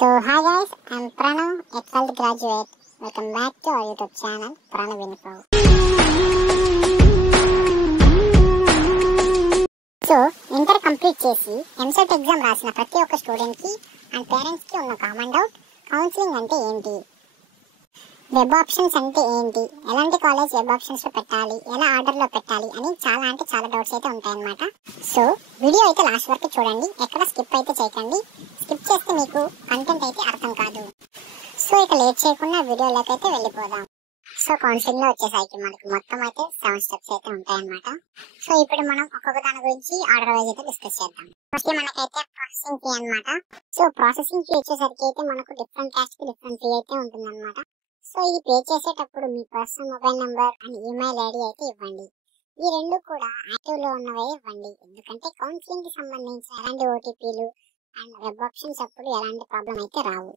So hi guys, I'm Pranav, a 12th graduate. Welcome back to our YouTube channel, Pranav Info. So inter complete చేసి EAMCET exam రాసిన ప్రతి ఒక్క student కి and parents కి ఉన్న common doubt, counselling అంటే ఏంటి, వెబ్ ఆప్షన్స్ అంటే ఏంటి, ఎలాంటి కాలేజ్ వెబ్ ఆప్షన్స్ లో పెట్టాలి, ఎలా ఆర్డర్ లో పెట్టాలి అని చాలా డౌట్స్ అయితే ఉంటాయన్నమాట. సో వీడియో అయితే లాస్ట్ వరకు చూడండి, ఎక్కడ స్కిప్ అయితే చేయకండి. స్కిప్ చేస్తే మీకు కంటెంట్ అయితే అర్థం కాదు. సో ఇక లేట్ చేయకుండా వీడియోలోకి అయితే వెళ్ళిపోదాం. సో కౌన్సిలింగ్ లో వచ్చేసరికి మనకి మొత్తం అయితే 7 స్టెప్స్ అయితే ఉంటాయన్నమాట. సో ఇప్పుడు మనం ఒక్కొక్క దాని గురించి ఆర్డర్ వైజ్ అయితే డిస్కస్ చేద్దాం. ఫస్ట్ మనకైతే ప్రాసెసింగ్ ఫీ అన్నమాట. సో ప్రాసెసింగ్ ఫీ వచ్చేసరికి అయితే మనకు డిఫరెంట్ క్యాస్ట్ కి డిఫరెంట్ ఫీ అయితే ఉంటుందన్నమాట. సో ఇది పే చేసేటప్పుడు మీ personal mobile number and email ID అయితే ఇవ్వండి. ఈ రెండు కూడా యాక్టివ్ లో ఉన్నవే ఇవ్వండి, ఎందుకంటే కౌన్సిలింగ్ కి సంబంధించిన ఎలాంటి ఓటీపీలు అండ్ వెబ్ ఆప్షన్స్ అప్పుడు ఎలాంటి ప్రాబ్లం అయితే రావు.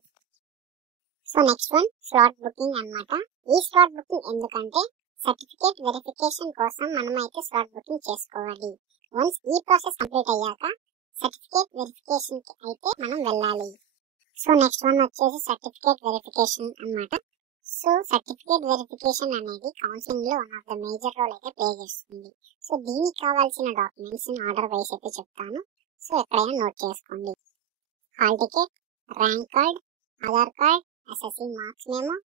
So next one slot booking అన్నమాట. ఈ స్లాట్ బుకింగ్ ఎందుకంటే సర్టిఫికేట్ వెరిఫికేషన్ కోసం మనం అయితే స్లాట్ బుకింగ్ చేసుకోవాలి. వన్స్ ఈ ప్రాసెస్ కంప్లీట్ అయ్యాక సర్టిఫికేట్ వెరిఫికేషన్ కి అయితే మనం వెళ్ళాలి. సో నెక్స్ట్ వన్ వచ్చేసి సర్టిఫికేట్ వెరిఫికేషన్ అన్నమాట. సో సర్టిఫికేట్ వెరిఫికేషన్ అనేది కౌన్సిలింగ్ లో one of the major role అయితే ప్లే చేస్తుంది. సో దీనికి కావాల్సిన డాక్యుమెంట్స్ ఆర్డర్ వైస్ అయితే చెప్తాను. సో ఎక్కడైనా నోట్ చేసుకోండి. Hall ticket, rank card, Aadhaar card, SSC marks memo,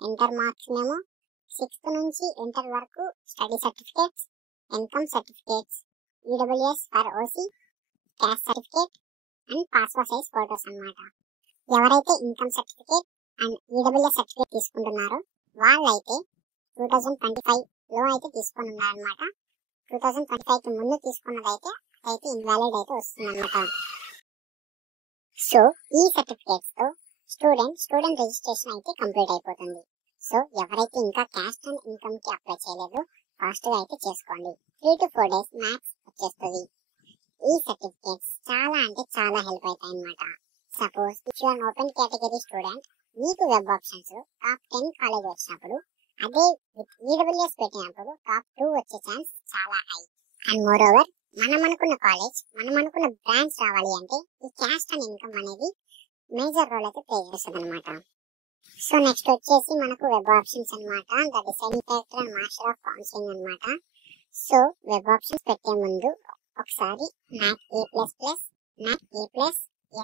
inter marks memo, 6th నుంచి ఇంటర్ వరకు study certificates, income certificates, EWS for OC, caste certificate and passport size photos అన్నమాట. ఎవరైతే income certificate and EWS certificate తీసుకుంటున్నారో వాళ్ళైతే 2025 లో అయితే తీసుకొని ఉన్నారనమాట. 2025 కి ముందు తీసుకున్నదైతే అయితే ఇన్వాలిడ్ అయితే వస్తుంది అనమాట. సో ఈ సర్టిఫికేట్స్ తో స్టూడెంట్ రిజిస్ట్రేషన్ అయితే కంప్లీట్ అయిపోతుంది. సో ఎవరైతే ఇంకా క్యాస్ట్ అండ్ ఇన్కమ్ కి అప్లై చేయలేదో ఫాస్ట్ గా అయితే చేసుకోండి. 3 to 4 days మ్యాక్స్ వచ్చేస్తుంది. ఈ సర్టిఫికేట్స్ చాలా హెల్ప్ అవుతాయి అన్నమాట. Suppose if you are open category student, మీకు వెబ్ ఆప్షన్స్ టాప్ 10 కాలేజ్ వచ్చినప్పుడు అదే విత్ ఈడబ్ల్యూఎస్ పెట్టినప్పుడు టాప్ 2 వచ్చే ఛాన్స్ చాలా హై. అండ్ మోర్ ఓవర్ మనం అనుకున్న కాలేజ్, మనం అనుకున్న బ్రాంచ్ రావాలి అంటే ఈ క్యాస్ట్ అండ్ ఇన్కమ్ అనేది మేజర్ రోల్ అయితే ప్లే చేస్తుంది అనమాట. సో నెక్స్ట్ వచ్చేసి మనకు వెబ్ ఆప్షన్స్ అన్నమాట. The deciding factor and master of counselling అన్నమాట. సో వెబ్ ఆప్షన్స్ పెట్టే ముందు ఒకసారి NAC A++, NAC A+,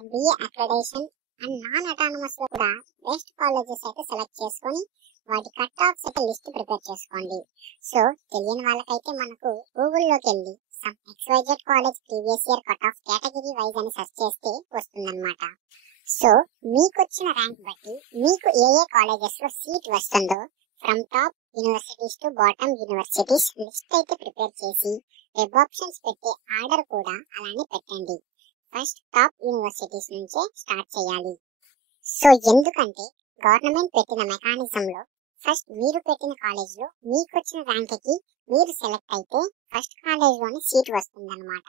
MBA accreditation and non autonomous లో కూడా బెస్ట్ కాలేజెస్ అయితే సెలెక్ట్ చేసుకొని వాటి కట్ ఆఫ్స్ అయితే లిస్ట్ ప్రిపేర్ చేసుకోండి. సో తెలియని వాళ్ళకైతే మనకు గూగుల్లోకి వెళ్ళి some XYZ college previous year cut off category wise అని సెర్చ్ చేస్తే వస్తుందన్నమాట. సో మీకు వచ్చిన ర్యాంక్ బట్టి మీకు ఏ కాలేజెస్ లో సీట్ వస్తుందో from top universities to bottom universities list అయితే ప్రిపేర్ చేసి వెబ్ ఆప్షన్స్ పెట్టే ఆర్డర్ కూడా అలానే పెట్టండి. ఫస్ట్ టాప్ యూనివర్సిటీస్ నుంచే స్టార్ట్ చేయాలి. సో ఎందుకంటే గవర్నమెంట్ పెట్టిన మెకానిజం లో ఫస్ట్ మీరు పెట్టిన కాలేజ్ లో మీకు వచ్చిన ర్యాంక్ కి మీరు సెలెక్ట్ అయితే ఫస్ట్ కాలేజ్ లోనే సీట్ వస్తుంది అనమాట.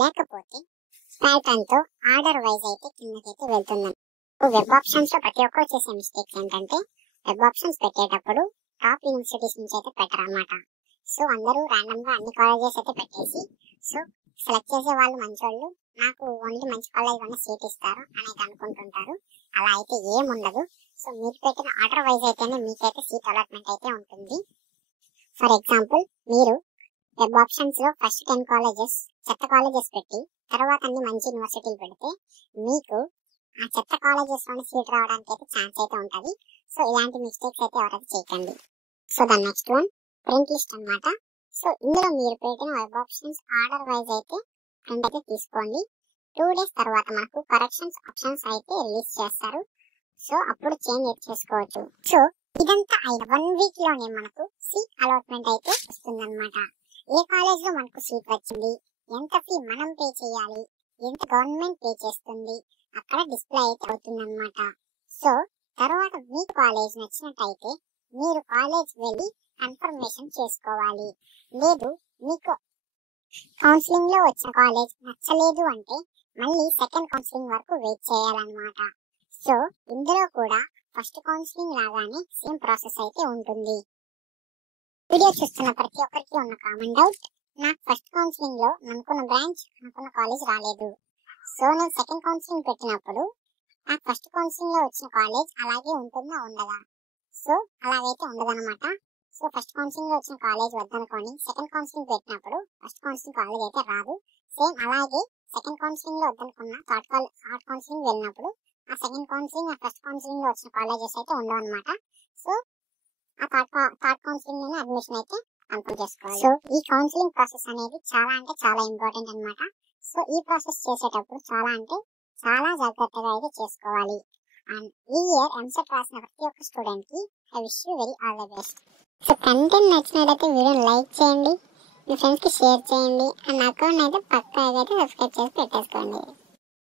లేకపోతే ప్యాటర్న్ తో ఆర్డర్ వైజ్ అయితే కిందకైతే వెళ్తున్నాం. వెబ్ ఆప్షన్స్ లో ప్రతి ఒక్కరు చేసే మిస్టేక్స్ ఏంటంటే వెబ్ ఆప్షన్స్ పెట్టేటప్పుడు టాప్ యూనివర్సిటీస్ నుంచి అయితే పెట్టరు అనమాట. సో అందరూ ర్యాండమ్ గా అన్ని కాలేజెస్ అయితే పెట్టేసి సో సెలెక్ట్ చేసే వాళ్ళు మంచోళ్ళు, నాకు ఓన్లీ మంచి కాలేజ్ లోనే సీట్ ఇస్తారు అనేది అనుకుంటుంటారు. అలా అయితే ఏం ఉండదు. సో మీరు పెట్టిన ఆర్డర్ వైజ్ అయితేనే మీకైతే సీట్ అలాట్మెంట్ అయితే ఉంటుంది. ఫర్ ఎగ్జాంపుల్ మీరు వెబ్ ఆప్షన్స్ లో ఫస్ట్ 10 కాలేజెస్ చెత్త కాలేజెస్ పెట్టి తర్వాత అన్ని మంచి యూనివర్సిటీలు పెడితే మీకు ఆ చెత్త కాలేజెస్ లోనే సీట్ రావడానికి అయితే ఛాన్స్ అయితే ఉంటది. సో ఇలాంటి మిస్టేక్స్ అయితే ఎవరైతే చేయకండి. So the next one print list అన్నమాట. సో ఇందులో మీరు పెట్టిన వెబ్ ఆప్షన్స్ ఆర్డర్ వైజ్ అయితే ప్రింట్ అయితే తీసుకోండి. 2 days తర్వాత మనకు కరెక్షన్స్ ఆప్షన్స్ అయితే రిలీజ్ చేస్తారు. సో అప్పుడు చేంజ్ చేసుకోవచ్చు. సో ఇదంతా అయిన 1 week లోనే మనకు సీట్ అలాట్మెంట్ అయితే వస్తుందన్నమాట. ఏ కాలేజ్ లో మనకు సీట్ వచ్చింది, ఎంత ఫీ మనం పే చేయాలి, ఎంత గవర్నమెంట్ పే చేస్తుంది అక్కడ డిస్ప్లే అయితే అవుతుందన్నమాట. సో తర్వాత మీకు కాలేజ్ నచ్చినట్టయితే మీరు కాలేజ్ వెళ్ళి కన్ఫర్మేషన్ చేసుకోవాలి. లేదు మీకు కౌన్సిలింగ్ లో వచ్చిన కాలేజ్ నచ్చలేదు అంటే మళ్ళీ సెకండ్ కౌన్సిలింగ్ వరకు వెయిట్ చేయాలన్నమాట. సో ఇందులో కూడా ఫస్ట్ కౌన్సిలింగ్ లాగానే సేమ్ ప్రాసెస్ అయితే ఉంటుంది. వీడియో చూస్తున్న ప్రతి ఒక్కరికి ఉన్న కామన్ డౌట్, నాకు ఫస్ట్ కౌన్సిలింగ్ లో అనుకున్న బ్రాంచ్ అనుకున్న కాలేజ్ రాలేదు. సో నేను సెకండ్ కౌన్సిలింగ్ పెట్టినప్పుడు ఆ ఫస్ట్ కౌన్సిలింగ్ లో వచ్చిన కాలేజ్ అలాగే ఉంటుందా ఉండదా? సో అలాగైతే ఉండదన్నమాట. సో ఫస్ట్ కౌన్సిలింగ్ లో వచ్చిన కాలేజ్ వద్దనుకోని సెకండ్ కౌన్సిలింగ్ పెట్టినప్పుడు ఫస్ట్ కౌన్సిలింగ్ కాలేజ్ అయితే రాదు. సేమ్ అలాగే సెకండ్ కౌన్సిలింగ్ లో వద్దనుకున్న థర్డ్ కౌన్సిలింగ్ వెళ్ళినప్పుడు ఆ సెకండ్ కౌన్సిలింగ్ ఆ ఫస్ట్ కౌన్సిలింగ్ లో వచ్చిన కాలేజెస్ అయితే ఉండవు అనమాట. సో ఆ థర్డ్ కౌన్సిలింగ్ లోనే అడ్మిషన్ అయితే కన్ఫర్మ్ చేసుకోవాలి. సో ఈ కౌన్సిలింగ్ ప్రాసెస్ అనేది చాలా అంటే చాలా ఇంపార్టెంట్ అనమాట. సో ఈ ప్రాసెస్ చేసేటప్పుడు చాలా జాగ్రత్తగా అయితే చేసుకోవాలి. అండ్ ఈ ఇయర్ ఎంసెట్ రాసిన ప్రతి ఒక్క స్టూడెంట్ కి I wish you very all the best. So content నచ్చినట్లయితే వీడియోని లైక్ చేయండి, మీ ఫ్రెండ్స్ కి షేర్ చేయండి, అండ్ అకౌంట్ అయితే పక్కా అయితే సబ్స్క్రైబ్ చేసి పెట్టేసుకోండి.